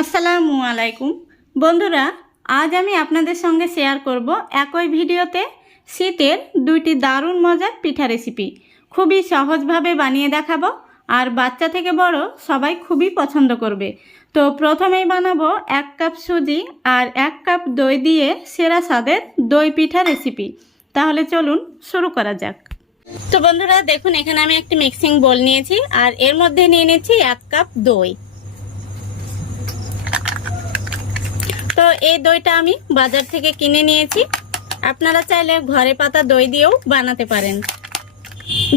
আসসালামু আলাইকুম বন্ধুরা, আজ আমি আপনাদের সঙ্গে শেয়ার করব একই ভিডিওতে শীতের দুইটি দারুণ মজার পিঠা রেসিপি। খুবই সহজভাবে বানিয়ে দেখাবো আর বাচ্চা থেকে বড় সবাই খুবই পছন্দ করবে। তো প্রথমেই বানাবো 1 কাপ সুজি আর 1 কাপ দই দিয়ে সেরা স্বাদের দই পিঠা রেসিপি। তাহলে চলুন শুরু করা যাক। তো বন্ধুরা দেখুন, এখানে আমি একটি মিক্সিং বোল নিয়েছি আর এর মধ্যে নিয়ে নিয়েছি 1 কাপ দই। তো এই দইটা আমি বাজার থেকে কিনে নিয়েছি, আপনারা চাইলে ঘরে পাতা দই দিয়েও বানাতে পারেন।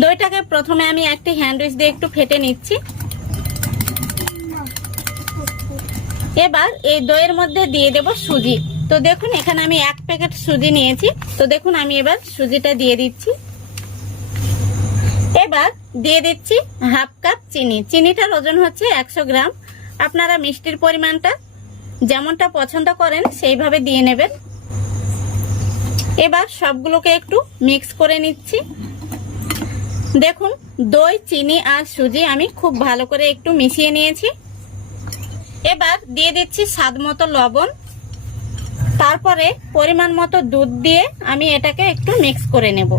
দইটাকে প্রথমে আমি একটি হ্যান্ড উইচ দিয়ে একটু ফেটে নিচ্ছি। এবার এই দইয়ের মধ্যে দিয়ে দেব সুজি। তো দেখুন এখানে আমি 1 প্যাকেট সুজি নিয়েছি। তো দেখুন আমি এবার সুজিটা দিয়ে দিচ্ছি। এবার দিয়ে দিচ্ছি হাফ কাপ চিনি। চিনিটার ওজন হচ্ছে 100 গ্রাম। আপনারা মিষ্টির পরিমাণটা যেমনটা পছন্দ করেন সেইভাবে দিয়ে নেবেন। এবার সবগুলোকে একটু মিক্স করে নিচ্ছি। দেখুন দই, চিনি আর সুজি আমি খুব ভালো করে একটু মিশিয়ে নিয়েছি। এবার দিয়ে দিচ্ছি স্বাদ মতো লবণ, তারপরে পরিমাণ মতো দুধ দিয়ে আমি এটাকে একটু মিক্স করে নেব।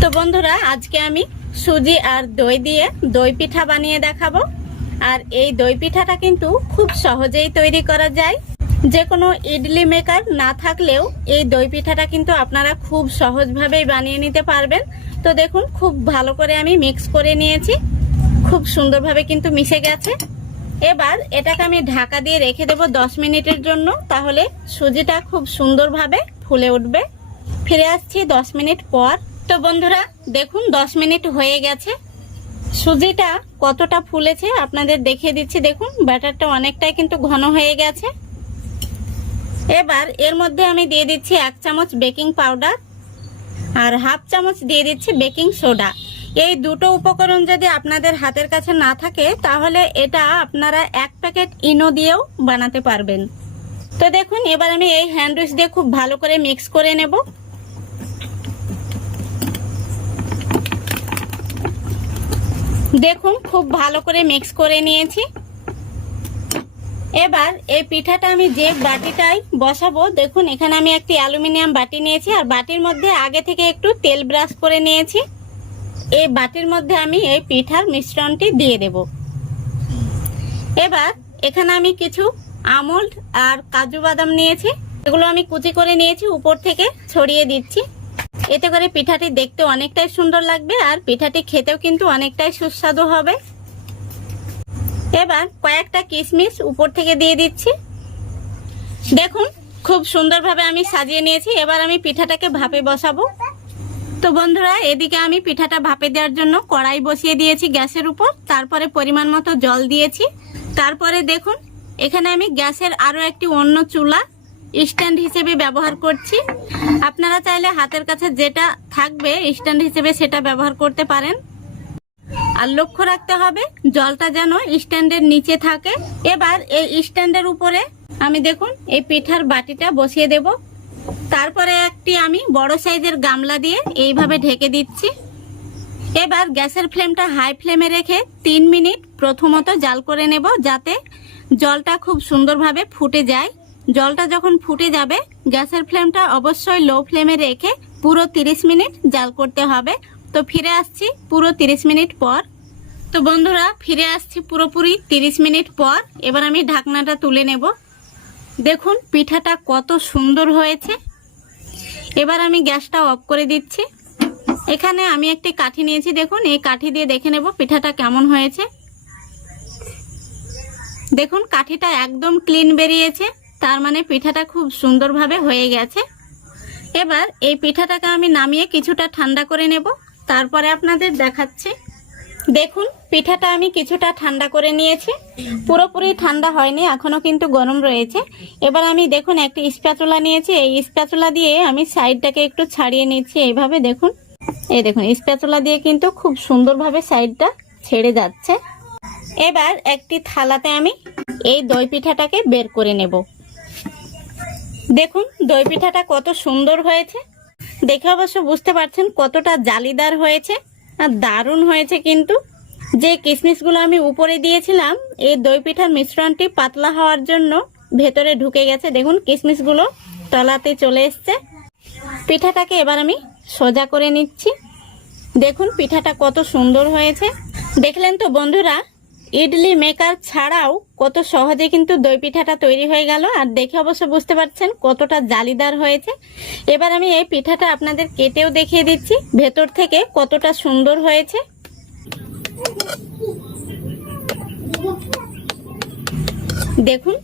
তো বন্ধুরা আজকে আমি সুজি আর দই দিয়ে দই পিঠা বানিয়ে দেখাবো। আর এই দই পিঠাটা কিন্তু খুব সহজেই তৈরি করা যায়। যে কোনো ইডলি মেকার না থাকলেও এই দই পিঠাটা কিন্তু আপনারা খুব সহজভাবেই বানিয়ে নিতে পারবেন। তো দেখুন খুব ভালো করে আমি মিক্স করে নিয়েছি, খুব সুন্দরভাবে কিন্তু মিশে গেছে। এবার এটাকে আমি ঢাকা দিয়ে রেখে দেব 10 মিনিটের জন্য, তাহলে সুজিটা খুব সুন্দরভাবে ফুলে উঠবে। ফিরে আসছি 10 মিনিট পর। তো বন্ধুরা দেখুন 10 মিনিট হয়ে গেছে, সুজিটা কতটা ফুলেছে আপনাদের দেখিয়ে দিচ্ছি। দেখুন ব্যাটারটা অনেকটাই কিন্তু ঘন হয়ে গেছে। এবার এর মধ্যে আমি দিয়ে দিচ্ছি 1 চামচ বেকিং পাউডার আর হাফ চামচ দিয়ে দিচ্ছি বেকিং সোডা। এই দুটো উপকরণ যদি আপনাদের হাতের কাছে না থাকে তাহলে এটা আপনারা 1 প্যাকেট ইনো দিয়েও বানাতে পারবেন। তো দেখুন এবার আমি এই হ্যান্ড উইচ দিয়ে খুব ভালো করে মিক্স করে নেব। দেখুন খুব ভালো করে মিক্স করে নিয়েছি। এবার এই পিঠাটা আমি যে বাটিটাই বসাবো, দেখুন এখানে আমি একটি অ্যালুমিনিয়াম বাটি নিয়েছি আর বাটির মধ্যে আগে থেকে একটু তেল ব্রাশ করে নিয়েছি। এই বাটির মধ্যে আমি এই পিঠার মিশ্রণটি দিয়ে দেব। এবার এখানে আমি কিছু আমন্ড আর কাজু বাদাম নিয়েছি, এগুলো আমি কুচি করে নিয়েছি, উপর থেকে ছড়িয়ে দিচ্ছি। এতে করে পিঠাটি দেখতে অনেকটাই সুন্দর লাগবে আর পিঠাটি খেতেও কিন্তু অনেকটাই সুস্বাদু হবে। এবার কয়েকটা কিশমিশ উপর থেকে দিয়ে দিচ্ছি। দেখুন খুব সুন্দরভাবে আমি সাজিয়ে নিয়েছি। এবার আমি পিঠাটাকে ভাপে বসাবো। তো বন্ধুরা এদিকে আমি পিঠাটা ভাপে দেওয়ার জন্য কড়াই বসিয়ে দিয়েছি গ্যাসের উপর, তারপরে পরিমাণ মতো জল দিয়েছি। তারপরে দেখুন এখানে আমি গ্যাসের আরো একটি অন্য চুলা স্ট্যান্ড হিসেবে ব্যবহার করছি। আপনারা চাইলে হাতের কাছে যেটা থাকবে স্ট্যান্ড হিসেবে সেটা ব্যবহার করতে পারেন। আর লক্ষ্য রাখতে হবে জলটা যেন স্ট্যান্ডের নিচে থাকে। এবার এই স্ট্যান্ডের উপরে আমি দেখুন এই পিঠার বাটিটা বসিয়ে দেব। তারপরে একটি আমি বড় সাইজের গামলা দিয়ে এইভাবে ঢেকে দিচ্ছি। এবার গ্যাসের ফ্লেমটা হাই ফ্লেমে রেখে 3 মিনিট প্রথমত জাল করে নেব, যাতে জলটা খুব সুন্দরভাবে ফুটে যায়। জলটা যখন ফুটে যাবে গ্যাসের ফ্লেমটা অবশ্যই লো ফ্লেমে রেখে পুরো 30 মিনিট জাল করতে হবে। তো ফিরে আসছি পুরো 30 মিনিট পর। তো বন্ধুরা ফিরে আসছি পুরোপুরি 30 মিনিট পর। এবার আমি ঢাকনাটা তুলে নেব। দেখুন পিঠাটা কত সুন্দর হয়েছে। এবার আমি গ্যাসটা অফ করে দিচ্ছি। এখানে আমি একটি কাঠি নিয়েছি, দেখুন এই কাঠি দিয়ে দেখে নেব পিঠাটা কেমন হয়েছে। দেখুন কাঠিটা একদম ক্লিন বেরিয়েছে, তার মানে পিঠাটা খুব সুন্দরভাবে হয়ে গেছে। এবার এই পিঠাটাকে আমি নামিয়ে কিছুটা ঠান্ডা করে নেব, তারপরে আপনাদের দেখাচ্ছি। দেখুন পিঠাটা আমি কিছুটা ঠান্ডা করে নিয়েছি, পুরোপুরি ঠান্ডা হয়নি, এখনো কিন্তু গরম রয়েছে। এবার আমি দেখুন একটি স্প্যাচুলা নিয়েছি, এই স্প্যাচুলা দিয়ে আমি সাইডটাকে একটু ছাড়িয়ে নিচ্ছি এইভাবে। দেখুন এই দেখুন স্প্যাচুলা দিয়ে কিন্তু খুব সুন্দরভাবে সাইডটা ছেড়ে যাচ্ছে। এবার একটি থালাতে আমি এই দই পিঠাটাকে বের করে নেব। দেখুন দই পিঠাটা কত সুন্দর হয়েছে, দেখে অবশ্য বুঝতে পারছেন কতটা জালিদার হয়েছে আর দারুণ হয়েছে কিন্তু। যে কিশমিশগুলো আমি উপরে দিয়েছিলাম এই দই পিঠার মিশ্রণটি পাতলা হওয়ার জন্য ভেতরে ঢুকে গেছে। দেখুন কিশমিশগুলো তলাতে চলে এসছে। পিঠাটাকে এবার আমি সোজা করে নিচ্ছি। দেখুন পিঠাটা কত সুন্দর হয়েছে। দেখলেন তো বন্ধুরা, ইডলি মেকার ছাড়াও কত সহজে কিন্তু দই পিঠাটা তৈরি হয়ে গেল। আর দেখে অবশ্য বুঝতে পারছেন কতটা জালিদার হয়েছে। এবার আমি এই পিঠাটা আপনাদের কেটেও দেখিয়ে দিচ্ছি ভেতর থেকে কতটা সুন্দর হয়েছে। দেখুন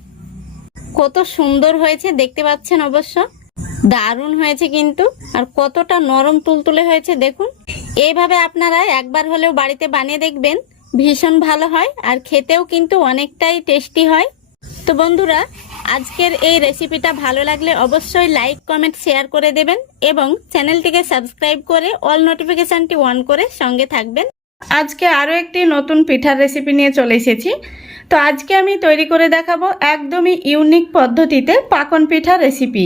কত সুন্দর হয়েছে, দেখতে পাচ্ছেন অবশ্য দারুণ হয়েছে কিন্তু। আর কতটা নরম তুলতুলে হয়েছে দেখুন। এইভাবে আপনারা একবার হলেও বাড়িতে বানিয়ে দেখবেন, ভীষণ ভালো হয় আর খেতেও কিন্তু অনেকটাই টেস্টি হয়। তো বন্ধুরা, আজকের এই রেসিপিটা ভালো লাগলে অবশ্যই লাইক কমেন্ট শেয়ার করে দেবেন এবং চ্যানেলটিকে সাবস্ক্রাইব করে অল নোটিফিকেশনটি অন করে সঙ্গে থাকবেন। আজকে আরও একটি নতুন পিঠার রেসিপি নিয়ে চলে এসেছি। তো আজকে আমি তৈরি করে দেখাবো একদমই ইউনিক পদ্ধতিতে পাকন পিঠার রেসিপি।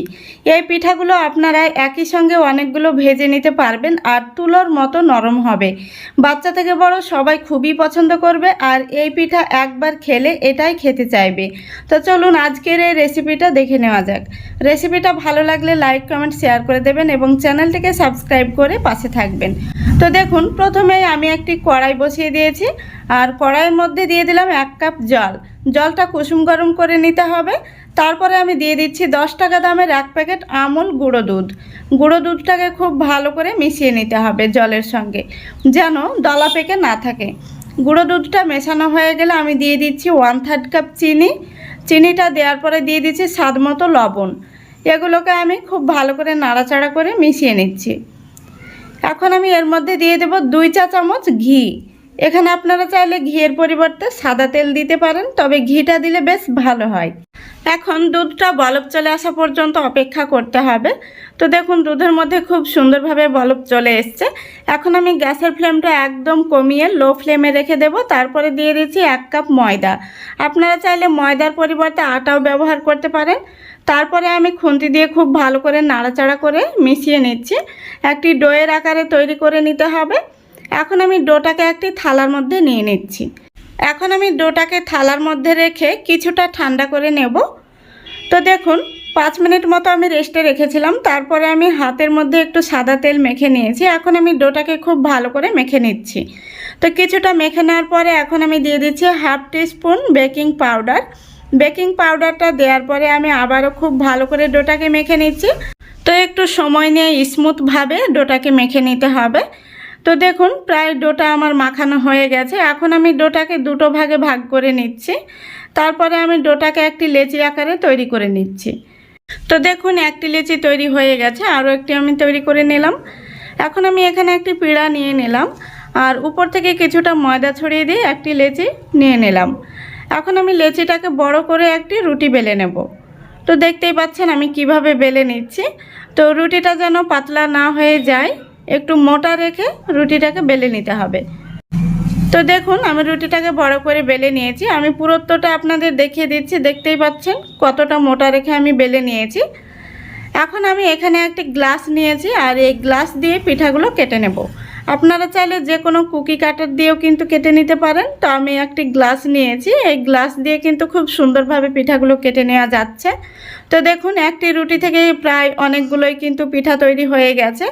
এই পিঠাগুলো আপনারা একই সঙ্গে অনেকগুলো ভেজে নিতে পারবেন আর তুলোর মতো নরম হবে। বাচ্চা থেকে বড় সবাই খুবই পছন্দ করবে আর এই পিঠা একবার খেলে এটাই খেতে চাইবে। তো চলুন আজকের এই রেসিপিটা দেখে নেওয়া যাক। রেসিপিটা ভালো লাগলে লাইক কমেন্ট শেয়ার করে দেবেন এবং চ্যানেলটিকে সাবস্ক্রাইব করে পাশে থাকবেন। তো দেখুন, প্রথমেই আমি একটি কড়াই বসিয়ে দিয়েছি আর কড়াইয়ের মধ্যে দিয়ে দিলাম 1 কাপ জল। জলটা কুসুম গরম করে নিতে হবে। তারপরে আমি দিয়ে দিচ্ছি 10 টাকা দামের 1 প্যাকেট আমুল গুঁড়ো দুধ। গুঁড়ো দুধটাকে খুব ভালো করে মিশিয়ে নিতে হবে জলের সঙ্গে, যেন দলা পেকে না থাকে। গুঁড়ো দুধটা মেশানো হয়ে গেলে আমি দিয়ে দিচ্ছি 1/3 কাপ চিনি। চিনিটা দেওয়ার পরে দিয়ে দিচ্ছি স্বাদ মতো লবণ। এগুলোকে আমি খুব ভালো করে নাড়াচাড়া করে মিশিয়ে নিচ্ছি। এখন আমি এর মধ্যে দিয়ে দেব 2 চা চামচ ঘি। এখানে আপনারা চাইলে ঘিয়ের পরিবর্তে সাদা তেল দিতে পারেন, তবে ঘিটা দিলে বেশ ভালো হয়। এখন দুধটা বলক চলে আসা পর্যন্ত অপেক্ষা করতে হবে। তো দেখুন দুধের মধ্যে খুব সুন্দরভাবে বলক চলে এসছে। এখন আমি গ্যাসের ফ্লেমটা একদম কমিয়ে লো ফ্লেমে রেখে দেব। তারপরে দিয়ে দিচ্ছি 1 কাপ ময়দা। আপনারা চাইলে ময়দার পরিবর্তে আটাও ব্যবহার করতে পারেন। তারপরে আমি খুন্তি দিয়ে খুব ভালো করে নাড়াচাড়া করে মিশিয়ে নিচ্ছি। একটি ডোয়ের আকারে তৈরি করে নিতে হবে। এখন আমি ডোটাকে একটি থালার মধ্যে নিয়ে নিচ্ছি। এখন আমি ডোটাকে থালার মধ্যে রেখে কিছুটা ঠান্ডা করে নেব। তো দেখুন 5 মিনিট মতো আমি রেস্টে রেখেছিলাম। তারপরে আমি হাতের মধ্যে একটু সাদা তেল মেখে নিয়েছি। এখন আমি ডোটাকে খুব ভালো করে মেখে নিচ্ছি। তো কিছুটা মেখে নেওয়ার পরে এখন আমি দিয়ে দিচ্ছি 1/2 টিস্পুন বেকিং পাউডার। বেকিং পাউডারটা দেওয়ার পরে আমি আবারও খুব ভালো করে ডোটাকে মেখে নিচ্ছি। তো একটু সময় নিয়ে স্মুথভাবে ডোটাকে মেখে নিতে হবে। তো দেখুন প্রায় ডোটা আমার মাখানো হয়ে গেছে। এখন আমি ডোটাকে দুটো ভাগে ভাগ করে নিচ্ছি। তারপরে আমি ডোটাকে একটি লেচি আকারে তৈরি করে নিচ্ছি। তো দেখুন একটি লেচি তৈরি হয়ে গেছে, আরও একটি আমি তৈরি করে নিলাম। এখন আমি এখানে একটি পিঁড়া নিয়ে নিলাম আর উপর থেকে কিছুটা ময়দা ছড়িয়ে দিয়ে একটি লেচি নিয়ে নিলাম। এখন আমি লেচিটাকে বড় করে একটি রুটি বেলে নেব। তো দেখতেই পাচ্ছেন আমি কিভাবে বেলে নিচ্ছি। তো রুটিটা যেন পাতলা না হয়ে যায়, একটু মোটা রেখে রুটিটাকে বেলে নিতে হবে। তো দেখুন আমি রুটিটাকে বড় করে বেলে নিয়েছি। আমি পুরোত্বটা আপনাদের দেখিয়ে দিচ্ছি। দেখতেই পাচ্ছেন কতটা মোটা রেখে আমি বেলে নিয়েছি। এখন আমি এখানে একটি গ্লাস নিয়েছি আর এই গ্লাস দিয়ে পিঠাগুলো কেটে নেব। আপনারা চাইলে যে কোনো কুকি কাটার দিয়েও কিন্তু কেটে নিতে পারেন। তো আমি একটি গ্লাস নিয়েছি, এই গ্লাস দিয়ে কিন্তু খুব সুন্দরভাবে পিঠাগুলো কেটে নেওয়া যাচ্ছে। তো দেখুন একটি রুটি থেকে প্রায় অনেকগুলোই কিন্তু পিঠা তৈরি হয়ে গেছে।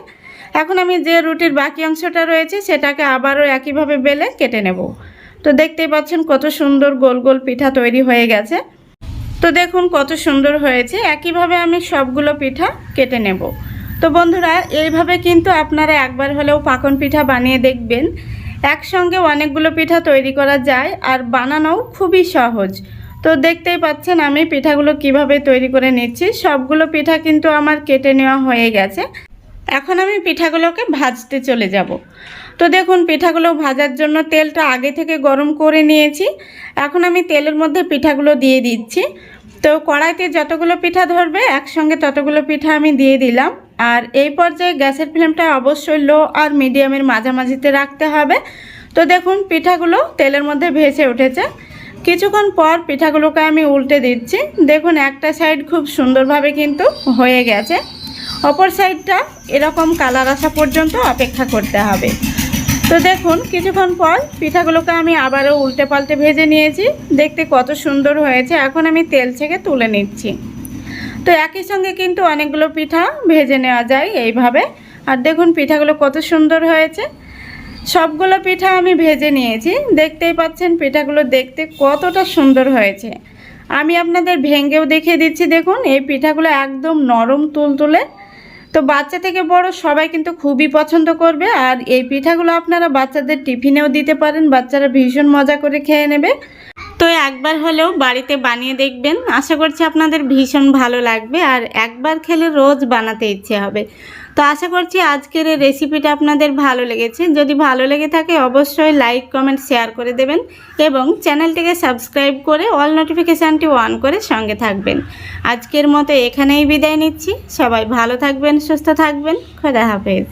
এখন আমি যে রুটির বাকি অংশটা রয়েছে সেটাকে আবারও একইভাবে বেলে কেটে নেব। তো দেখতেই পাচ্ছেন কত সুন্দর গোল গোল পিঠা তৈরি হয়ে গেছে। তো দেখুন কত সুন্দর হয়েছে। একইভাবে আমি সবগুলো পিঠা কেটে নেব। তো বন্ধুরা, এইভাবে কিন্তু আপনারা একবার হলেও পাকন পিঠা বানিয়ে দেখবেন। একসঙ্গে অনেকগুলো পিঠা তৈরি করা যায় আর বানানোও খুবই সহজ। তো দেখতেই পাচ্ছেন আমি পিঠাগুলো কিভাবে তৈরি করে নিচ্ছি। সবগুলো পিঠা কিন্তু আমার কেটে নেওয়া হয়ে গেছে। এখন আমি পিঠাগুলোকে ভাজতে চলে যাব। তো দেখুন পিঠাগুলো ভাজার জন্য তেলটা আগে থেকে গরম করে নিয়েছি। এখন আমি তেলের মধ্যে পিঠাগুলো দিয়ে দিচ্ছি। তো কড়াইতে যতগুলো পিঠা ধরবে একসঙ্গে ততগুলো পিঠা আমি দিয়ে দিলাম। আর এই পর্যায়ে গ্যাসের ফ্লেমটা অবশ্যই লো আর মিডিয়ামের মাঝামাঝিতে রাখতে হবে। তো দেখুন পিঠাগুলো তেলের মধ্যে ভেসে উঠেছে। কিছুক্ষণ পর পিঠাগুলোকে আমি উল্টে দিচ্ছি। দেখুন একটা সাইড খুব সুন্দরভাবে কিন্তু হয়ে গেছে, অপর সাইডটা এরকম কালার আসা পর্যন্ত অপেক্ষা করতে হবে। তো দেখুন কিছুক্ষণ পর পিঠাগুলোকে আমি আবারও উল্টে পাল্টে ভেজে নিয়েছি। দেখতে কত সুন্দর হয়েছে। এখন আমি তেল থেকে তুলে নিচ্ছি। তো একই সঙ্গে কিন্তু অনেকগুলো পিঠা ভেজে নেওয়া যায় এইভাবে। আর দেখুন পিঠাগুলো কত সুন্দর হয়েছে। সবগুলো পিঠা আমি ভেজে নিয়েছি। দেখতেই পাচ্ছেন পিঠাগুলো দেখতে কতটা সুন্দর হয়েছে। আমি আপনাদের ভেঙেও দেখিয়ে দিচ্ছি। দেখুন এই পিঠাগুলো একদম নরম তুলতুলে। তো বাচ্চা থেকে বড় সবাই কিন্তু খুবই পছন্দ করবে। আর এই পিঠাগুলো আপনারা বাচ্চাদের টিফিনেও দিতে পারেন, বাচ্চারা ভীষণ মজা করে খেয়ে নেবে। তো একবার হলেও বাড়িতে বানিয়ে দেখবেন, আশা করছি আপনাদের ভীষণ ভালো লাগবে আর একবার খেলে রোজ বানাতে ইচ্ছে হবে। তো আশা করছি আজকের এই রেসিপিটা আপনাদের ভালো লেগেছে। যদি ভালো লেগে থাকে অবশ্যই লাইক কমেন্ট শেয়ার করে দেবেন এবং চ্যানেলটিকে সাবস্ক্রাইব করে অল নোটিফিকেশানটি অন করে সঙ্গে থাকবেন। আজকের মতো এখানেই বিদায় নিচ্ছি। সবাই ভালো থাকবেন, সুস্থ থাকবেন। খোদা হাফেজ।